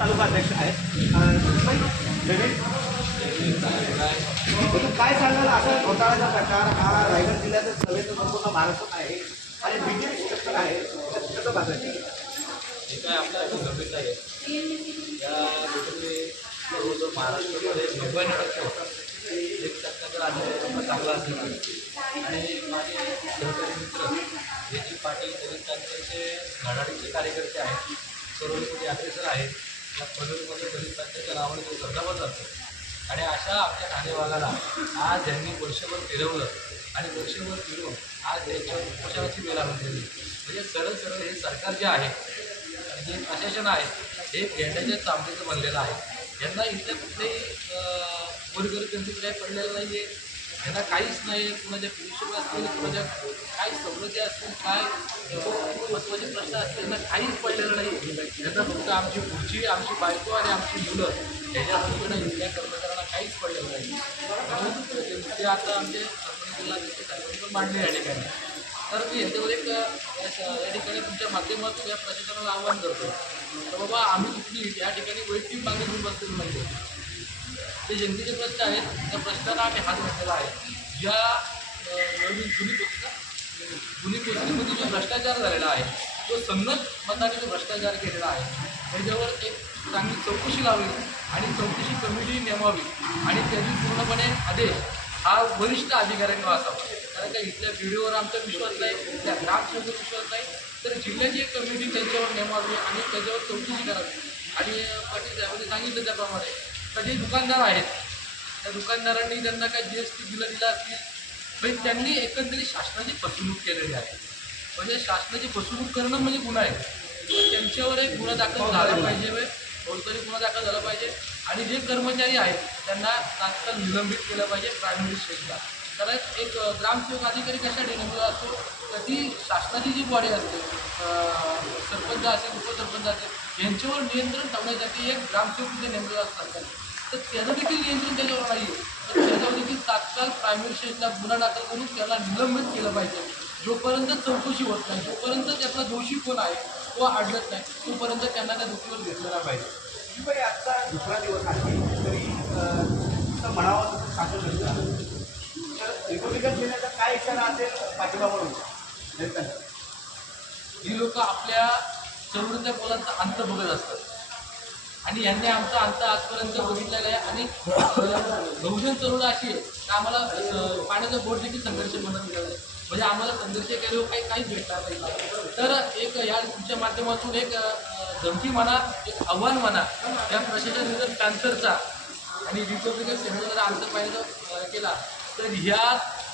तालुका अध्यक्ष आहेत. काय सांगाल? असं घोटाळ्याचा प्रकार हा रायगड जिल्ह्याचा सभेचं संपूर्ण महाराष्ट्रात आहे आणि बीजेपी स्ट्रक्चर आहे कसं पाहताय जे काय आपल्या गंभीर आहे? या गोष्टी महाराष्ट्रामध्ये नव्याण्णव टक्के होतात एक टक्का जर आधी चांगला असेल आणि माझे सहकारी मित्र हे जी पाटील दलित तालुक्याचे धडाडीचे कार्यकर्ते आहेत सर्व अग्रेसर आहेत या पनवेलमध्ये दलित तालुक्याच्या नावाने तो धंदाबत जातो आणि अशा आपल्या नाणेवागाला आज यांनी वर्षभर फिरवलं आणि वर्षभर फिरून आज याच्यावर उपोषणाची वेळ आणून दिली म्हणजे सरळ सरळ हे सरकार जे आहे जे प्रशासन आहे हे गेंड्याच्या चामडीचं बनलेलं आहे. यांना इथल्या कुठल्याही गोरगरीब काही पडलेलं नाही आहे यांना काहीच नाही कुणाच्या पेन्शन असतील कुणाच्या काय सवलती असतील काय अं, महत्त्वाचे प्रश्न असतील यांना काहीच पडलेलं नाही यांना फक्त आमची पुढची आमची बायको आणि आमची मुलं ह्याच्या दृष्टीनं इथल्या कर्मचाऱ्यांना काहीच पडलेलं नाही म्हणून ते मुद्दे आता आमचे पण मांडले या ठिकाणी तर मी ह्याच्यावर एक या ठिकाणी तुमच्या माध्यमातून या प्रशासनाला आव्हान करतो. तर बाबा आम्ही कुठली या ठिकाणी वैयक्तिक मागणी घेऊन बसलेलो नाही जे जनतेचे प्रश्न आहेत त्या प्रश्नांना आम्ही हात घातलेला आहे. ज्या नवीन जुनी पोस्ट जुनी पोस्टीमध्ये जो भ्रष्टाचार झालेला आहे तो संगत मताने जो भ्रष्टाचार केलेला आहे त्याच्यावर एक चांगली चौकशी लावली आणि चौकशी कमिटी नेमावी आणि त्याची पूर्णपणे आदेश हा वरिष्ठ अधिकाऱ्यांनी असावा कारण का इथल्या व्हिडिओवर आमचा विश्वास नाही त्या ग्रामसेवकाचा विश्वास नाही तर जिल्ह्याची एक कमिटी त्यांच्यावर नेमावी आणि त्याच्यावर चौकशी करावी. आणि पाटील साहेबांनी सांगितलं त्याप्रमाणे तर जे दुकानदार आहेत त्या दुकानदारांनी त्यांना काय जी एस टी बिलं दिलं असतील म्हणजे त्यांनी एकंदरीत शासनाची फसवणूक केलेली आहे. म्हणजे शासनाची फसवणूक करणं म्हणजे गुन्हा आहे. तर त्यांच्यावर एक गुन्हा दाखल झाला पाहिजे कोणतरी गुन्हा दाखल झाला पाहिजे. आणि जे कर्मचारी आहेत त्यांना तात्काळ निलंबित केलं पाहिजे प्रायमरी स्टेजला कारण एक ग्रामसेवक अधिकारी कशासाठी नेमला असतो? कधी शासनाची जी बॉडी असते सरपंच असेल उपसरपंच असेल यांच्यावर नियंत्रण ठेवण्यासाठी एक ग्रामसेवक नेमलेला असतात तर त्याचं देखील नियंत्रण त्याच्यावर नाही तर त्याच्यावर देखील तात्काळ प्रायमरी स्टेजला गुन्हा दाखल करून त्याला निलंबित केलं पाहिजे. जोपर्यंत चौकशी होत नाही जोपर्यंत त्यातला दोषी कोण आहे तो आढळत नाही तोपर्यंत त्यांना त्या दोषीवर घेतलं पाहिजे. आजचा दुसरा दिवस आहे तरी म्हणावं तसं तर रिपब्लिकन सेनेचा काय इशारा असेल पाठिंबा म्हणून? ही लोक आपल्या चळवळीच्या मुलांचा अंत बघत असतात. आणि यांनी आमचा अंत आजपर्यंत बघितलेला आहे. आणि बहुजन चळवळ अशी आहे की आम्हाला पाण्याचा बोट देखील संघर्ष म्हणत मिळाला आहे म्हणजे आम्हाला संघर्ष केल्यावर काही काहीच भेटणार नाही. तर एक या तुमच्या माध्यमातून एक धमकी म्हणा एक आव्हान म्हणा या प्रशासन जर कॅन्सरचा आणि रिपब्लिकन सेनेचा जर अंत पाहिजे केला तर ह्या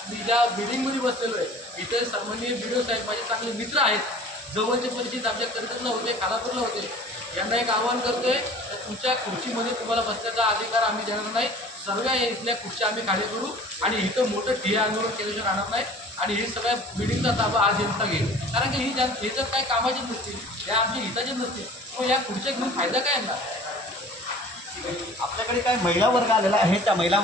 मी ज्या बिल्डिंगमध्ये बसलेलो आहे इथे सामान्य बी साहेब माझे चांगले मित्र आहेत. जवळचे परिचित आमच्या कर्जतला होते खालापूरला होते. यांना एक आवाहन करतोय तर तुमच्या खुर्चीमध्ये तुम्हाला बसण्याचा अधिकार आम्ही देणार नाही. सर्व इथल्या खुर्च्या आम्ही खाली करू आणि इथं मोठं ठिया आंदोलन केल्याशिवाय राहणार नाही. आणि हे सगळ्या बिल्डिंगचा ताबा आज जनता घेईल. कारण की ही जन हे जर काही कामाचे नसतील या आमच्या हिताचे नसतील मग या खुर्च्या घेऊन फायदा काय यांना आपल्याकडे काय महिला वर्ग आलेला आहे त्या महिला